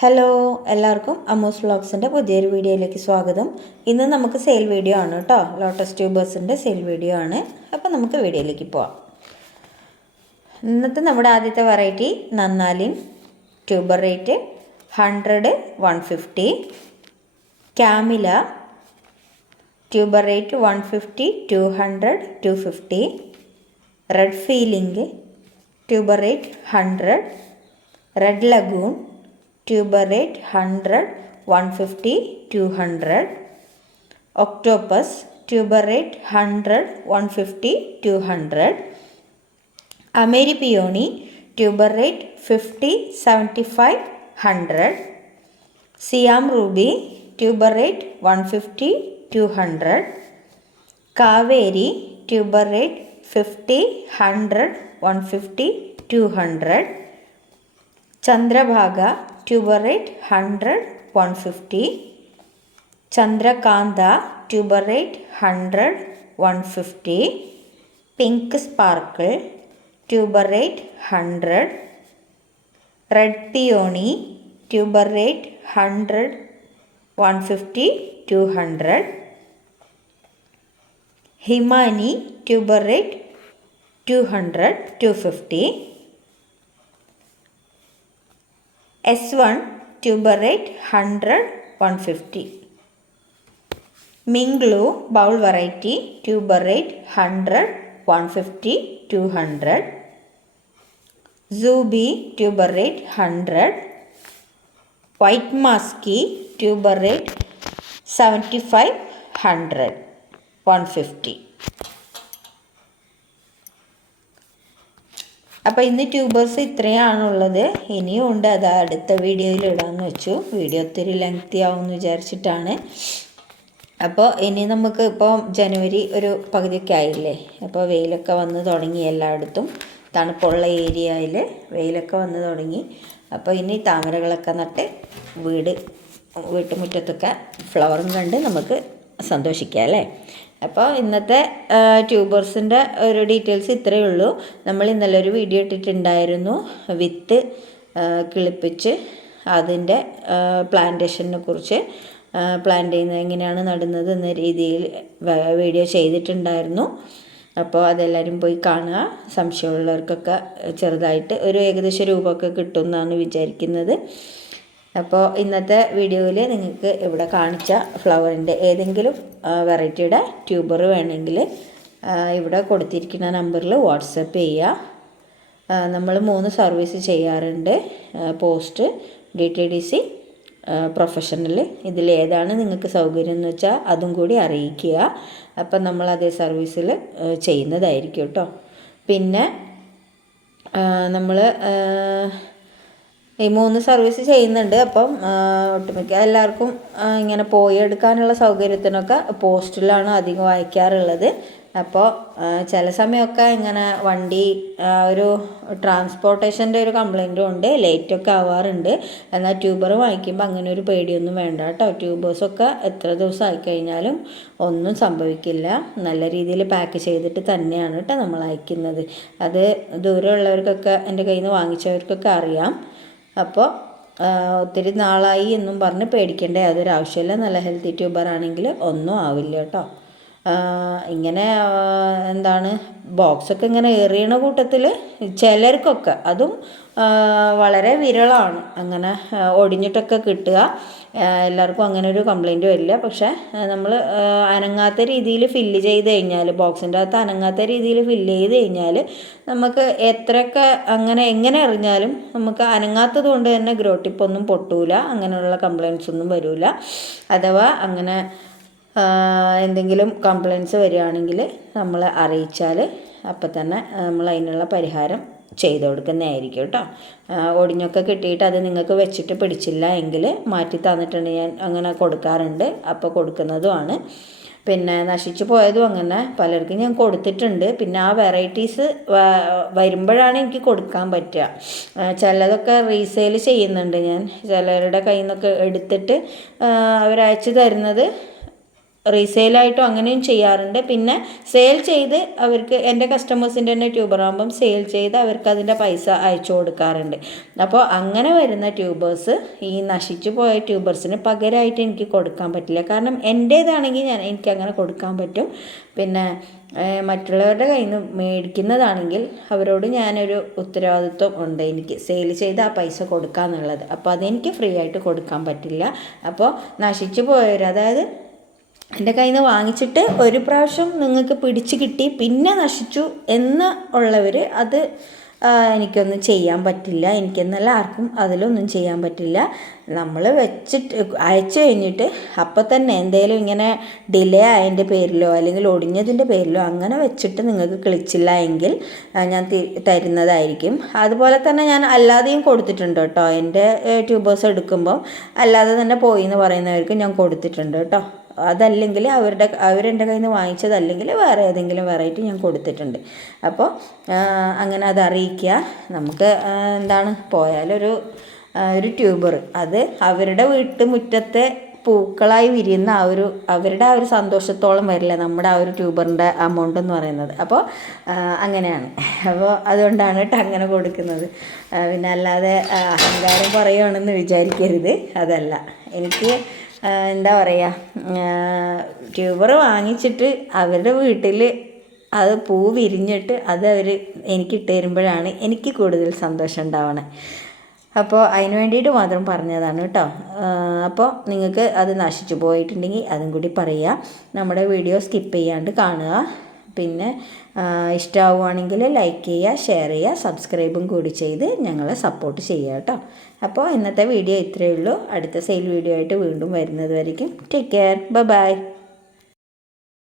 Hello, എല്ലാവർക്കും അമ്മൂസ് വ്ളോഗ്സിൻ്റെ പുതിയൊരു വീഡിയോയിലേക്ക് സ്വാഗതം. ഇന്ന് നമുക്ക് സെയിൽ വീഡിയോ ആണ് കേട്ടോ. ലോട്ടസ് ട്യൂബേഴ്സിൻ്റെ സെയിൽ വീഡിയോ ആണ്. അപ്പോൾ നമുക്ക് വീഡിയോയിലേക്ക് പോവാം. ഇന്നത്തെ നമ്മുടെ ആദ്യത്തെ വെറൈറ്റി നന്നാലിൻ. Tuber rate 100, 150. Camilla tuber rate 150, 200, 250. Red feeling tuber rate 100. Red lagoon tuber rate 100, 150, 200. Octopus tuber rate 100, 150, 200. അമേരിപിയോണി tuber rate 50, 75, 100. Siam ruby tuber rate 150, 200. Kaveri tuber rate 50, 100, 150, 200. Chandrabhaga tuber rate 100, 150. Chandrakanta tuber rate 100, 150. Pink sparkle tuber rate 100. Red peony tuber rate 100, 150, 200. Himani tuber rate 200, 250. S1 tuber rate 100, 150. മിംഗ്ലു bowl variety tuber rate 100, 150, 200. സൂബി tuber rate 100. White മാസ്കി tuber rate 75, 100, 150. അപ്പോൾ ഇന്ന് tubers ഇത്രയാണുള്ളത്. ഇനിയും ഉണ്ട്, അത് അടുത്ത വീഡിയോയിൽ ഇടാമെന്ന് വെച്ചു. വീഡിയോ ഒത്തിരി ലെങ്തി ആവുമെന്ന് വിചാരിച്ചിട്ടാണ്. അപ്പോൾ ഇനി നമുക്ക് ഇപ്പോൾ ജനുവരി ഒരു പകുതിയൊക്കെ ആയില്ലേ, അപ്പോൾ വെയിലൊക്കെ വന്ന് തുടങ്ങി. എല്ലായിടത്തും തണുപ്പുള്ള ഏരിയയിൽ വെയിലൊക്കെ വന്ന് തുടങ്ങി. അപ്പോൾ ഇനി താമരകളൊക്കെ നട്ട് വീട്ടുമുറ്റത്തൊക്കെ ഫ്ലവറും കണ്ട് നമുക്ക് സന്തോഷിക്കാം അല്ലേ. അപ്പോൾ ഇന്നത്തെ ട്യൂബേഴ്സിൻ്റെ ഒരു ഡീറ്റെയിൽസ് ഇത്രയേ ഉള്ളൂ. നമ്മൾ ഇന്നലെ ഒരു വീഡിയോ ഇട്ടിട്ടുണ്ടായിരുന്നു, വിത്ത് കിളിപ്പിച്ച് അതിൻ്റെ പ്ലാന്റേഷനെ കുറിച്ച്. പ്ലാന്റ് ചെയ്യുന്നത് എങ്ങനെയാണ് നടുന്നത് എന്ന രീതിയിൽ വീഡിയോ ചെയ്തിട്ടുണ്ടായിരുന്നു. അപ്പോൾ അതെല്ലാവരും പോയി കാണുക. സംശയമുള്ളവർക്കൊക്കെ ചെറുതായിട്ട് ഒരു ഏകദേശം രൂപമൊക്കെ കിട്ടുമെന്നാണ് വിചാരിക്കുന്നത്. അപ്പോൾ ഇന്നത്തെ വീഡിയോയിൽ നിങ്ങൾക്ക് ഇവിടെ കാണിച്ച ഫ്ലവറിൻ്റെ ഏതെങ്കിലും വെറൈറ്റിയുടെ ട്യൂബർ വേണമെങ്കിൽ ഇവിടെ കൊടുത്തിരിക്കുന്ന നമ്പറിൽ വാട്സപ്പ് ചെയ്യുക. നമ്മൾ 3 സർവീസ് ചെയ്യാറുണ്ട്: പോസ്റ്റ്, DTDC, പ്രൊഫഷണൽ. ഇതിലേതാണ് നിങ്ങൾക്ക് സൗകര്യം എന്ന് വെച്ചാൽ അതും കൂടി അറിയിക്കുക. അപ്പം നമ്മൾ അതേ സർവീസിൽ ചെയ്യുന്നതായിരിക്കും കേട്ടോ. പിന്നെ നമ്മൾ ഈ 3 സർവീസ് ചെയ്യുന്നുണ്ട്. അപ്പം ഒട്ടുമിക്ക എല്ലാവർക്കും ഇങ്ങനെ പോയി എടുക്കാനുള്ള സൗകര്യത്തിനൊക്കെ പോസ്റ്റിലാണ് അധികം അയക്കാറുള്ളത്. അപ്പോൾ ചില സമയമൊക്കെ ഇങ്ങനെ വണ്ടി ഒരു ട്രാൻസ്പോർട്ടേഷൻ്റെ ഒരു കംപ്ലൈൻറ്റും ഉണ്ട്, ലേറ്റൊക്കെ ആവാറുണ്ട്. എന്നാൽ ട്യൂബർ വാങ്ങിക്കുമ്പോൾ അങ്ങനെ ഒരു പേടിയൊന്നും വേണ്ട കേട്ടോ. ട്യൂബേഴ്സൊക്കെ എത്ര ദിവസം ആയിക്കഴിഞ്ഞാലും ഒന്നും സംഭവിക്കില്ല. നല്ല രീതിയിൽ പാക്ക് ചെയ്തിട്ട് തന്നെയാണ് കേട്ടോ നമ്മൾ അയക്കുന്നത്. അത് ദൂരമുള്ളവർക്കൊക്കെ എൻ്റെ കയ്യിൽ നിന്ന് വാങ്ങിച്ചവർക്കൊക്കെ അറിയാം. അപ്പോൾ ഒത്തിരി നാളായി എന്നും പറഞ്ഞ് പേടിക്കേണ്ട യാതൊരു ആവശ്യമില്ല. നല്ല ഹെൽത്തി ട്യൂബറാണെങ്കിൽ ഒന്നും ആവില്ല കേട്ടോ. ഇങ്ങനെ എന്താണ് ബോക്സൊക്കെ ഇങ്ങനെ എറിയണ കൂട്ടത്തിൽ ചിലർക്കൊക്കെ, അതും വളരെ വിരളമാണ്, അങ്ങനെ ഒടിഞ്ഞിട്ടൊക്കെ കിട്ടുക. എല്ലാവർക്കും അങ്ങനെ ഒരു കംപ്ലൈൻറ്റ് വരില്ല. പക്ഷേ നമ്മൾ അനങ്ങാത്ത രീതിയിൽ ഫില്ല് ചെയ്ത് കഴിഞ്ഞാൽ, ബോക്സിൻ്റെ അകത്ത് അനങ്ങാത്ത രീതിയിൽ ഫില്ല് ചെയ്ത് കഴിഞ്ഞാൽ നമുക്ക് എത്രയൊക്കെ എങ്ങനെ എറിഞ്ഞാലും നമുക്ക് അനങ്ങാത്തത് കൊണ്ട് തന്നെ ഗ്രോ ടിപ്പൊന്നും പൊട്ടൂല, അങ്ങനെയുള്ള കംപ്ലൈൻറ്റ്സ് ഒന്നും വരില്ല. അഥവാ അങ്ങനെ എന്തെങ്കിലും കംപ്ലൈൻറ്റ്സ് വരികയാണെങ്കിൽ നമ്മൾ അറിയിച്ചാൽ അപ്പം തന്നെ നമ്മൾ അതിനുള്ള പരിഹാരം ചെയ്ത് കൊടുക്കുന്നതായിരിക്കും കേട്ടോ. ഒടിഞ്ഞൊക്കെ കിട്ടിയിട്ട് അത് നിങ്ങൾക്ക് വെച്ചിട്ട് പിടിച്ചില്ല എങ്കിൽ മാറ്റി തന്നിട്ടുണ്ട്, ഞാൻ അങ്ങനെ കൊടുക്കാറുണ്ട്. അപ്പോൾ കൊടുക്കുന്നതുമാണ്. പിന്നെ നശിച്ചു പോയതും അങ്ങനെ പലർക്കും ഞാൻ കൊടുത്തിട്ടുണ്ട്. പിന്നെ ആ വെറൈറ്റീസ് വരുമ്പോഴാണ് എനിക്ക് കൊടുക്കാൻ പറ്റുക. ചിലതൊക്കെ റീസെയിൽ ചെയ്യുന്നുണ്ട് ഞാൻ. ചിലരുടെ കയ്യിൽ നിന്നൊക്കെ എടുത്തിട്ട് അവരയച്ചു തരുന്നത് റീസെയിലായിട്ടും അങ്ങനെയും ചെയ്യാറുണ്ട്. പിന്നെ സെയിൽ ചെയ്ത് അവർക്ക് എൻ്റെ കസ്റ്റമേഴ്സിൻ്റെ തന്നെ ട്യൂബർ ആകുമ്പം സെയിൽ ചെയ്ത് അവർക്ക് അതിൻ്റെ പൈസ അയച്ചു കൊടുക്കാറുണ്ട്. അപ്പോൾ അങ്ങനെ വരുന്ന ട്യൂബേഴ്സ് ഈ നശിച്ചു പോയ ട്യൂബേഴ്സിന് പകരമായിട്ട് എനിക്ക് കൊടുക്കാൻ പറ്റില്ല. കാരണം എൻ്റേതാണെങ്കിൽ എനിക്കങ്ങനെ കൊടുക്കാൻ പറ്റും. പിന്നെ മറ്റുള്ളവരുടെ കയ്യിൽ നിന്ന് മേടിക്കുന്നതാണെങ്കിൽ അവരോട് ഞാനൊരു ഉത്തരവാദിത്വം ഉണ്ട്, എനിക്ക് സെയിൽ ചെയ്ത് ആ പൈസ കൊടുക്കാന്നുള്ളത്. അപ്പോൾ അതെനിക്ക് ഫ്രീ ആയിട്ട് കൊടുക്കാൻ പറ്റില്ല. അപ്പോൾ നശിച്ചു പോയവർ, അതായത് എൻ്റെ കയ്യിൽ നിന്ന് വാങ്ങിച്ചിട്ട് ഒരു പ്രാവശ്യം നിങ്ങൾക്ക് പിടിച്ച് കിട്ടി പിന്നെ നശിച്ചു എന്ന് ഉള്ളവർ അത് എനിക്കൊന്നും ചെയ്യാൻ പറ്റില്ല. എനിക്കെന്നല്ല ആർക്കും അതിലൊന്നും ചെയ്യാൻ പറ്റില്ല. നമ്മൾ വെച്ചിട്ട് അയച്ചു കഴിഞ്ഞിട്ട് അപ്പം തന്നെ എന്തെങ്കിലും ഇങ്ങനെ ഡിലേ ആയതിൻ്റെ പേരിലോ അല്ലെങ്കിൽ ഒടിഞ്ഞതിൻ്റെ പേരിലോ അങ്ങനെ വെച്ചിട്ട് നിങ്ങൾക്ക് കിളിച്ചില്ല എങ്കിൽ ഞാൻ തരുന്നതായിരിക്കും. അതുപോലെ തന്നെ ഞാൻ അല്ലാതെയും കൊടുത്തിട്ടുണ്ട് കേട്ടോ. എൻ്റെ ട്യൂബേഴ്സ് എടുക്കുമ്പോൾ അല്ലാതെ തന്നെ പോയി എന്ന് പറയുന്നവർക്ക് ഞാൻ കൊടുത്തിട്ടുണ്ട് കേട്ടോ. അതല്ലെങ്കിൽ അവരെൻ്റെ കയ്യിൽ നിന്ന് വാങ്ങിച്ചതല്ലെങ്കിൽ വേറെ ഏതെങ്കിലും വെറൈറ്റി ഞാൻ കൊടുത്തിട്ടുണ്ട്. അപ്പോൾ അങ്ങനെ അത് അറിയിക്കുക. നമുക്ക് എന്താണ് പോയാലൊരു ട്യൂബർ അത് അവരുടെ വീട്ടുമുറ്റത്തെ പൂക്കളായി വിരിയുന്ന അവരുടെ ആ ഒരു സന്തോഷത്തോളം വരില്ല നമ്മുടെ ആ ഒരു ട്യൂബറിൻ്റെ എമൗണ്ട് എന്ന് പറയുന്നത്. അപ്പോൾ അങ്ങനെയാണ്. അപ്പോൾ അതുകൊണ്ടാണ് കേട്ടോ അങ്ങനെ കൊടുക്കുന്നത്. പിന്നെ അല്ലാതെ അഹങ്കാരം പറയുകയാണെന്ന് വിചാരിക്കരുത്, അതല്ല. എനിക്ക് എന്താ പറയുക, ട്യൂബർ വാങ്ങിച്ചിട്ട് അവരുടെ വീട്ടിൽ അത് പൂ വിരിഞ്ഞിട്ട് അത് അവർ എനിക്ക് ഇട്ട് തരുമ്പോഴാണ് എനിക്ക് കൂടുതൽ സന്തോഷം ഉണ്ടാവണേ. അപ്പോൾ അതിന് വേണ്ടിയിട്ട് മാത്രം പറഞ്ഞതാണ് കേട്ടോ. അപ്പോൾ നിങ്ങൾക്ക് അത് നശിച്ചു പോയിട്ടുണ്ടെങ്കിൽ അതും കൂടി പറയുക. നമ്മുടെ വീഡിയോ സ്കിപ്പ് ചെയ്യാണ്ട് കാണുക. പിന്നെ ഇഷ്ടമാവുകയാണെങ്കിൽ ലൈക്ക് ചെയ്യുക, ഷെയർ ചെയ്യുക, സബ്സ്ക്രൈബും കൂടി ചെയ്ത് ഞങ്ങളെ സപ്പോർട്ട് ചെയ്യുക കേട്ടോ. അപ്പോൾ ഇന്നത്തെ വീഡിയോ ഇത്രയേ ഉള്ളൂ. അടുത്ത സെയിൽ വീഡിയോ ആയിട്ട് വീണ്ടും വരുന്നത് വരയ്ക്കും. Take care, by.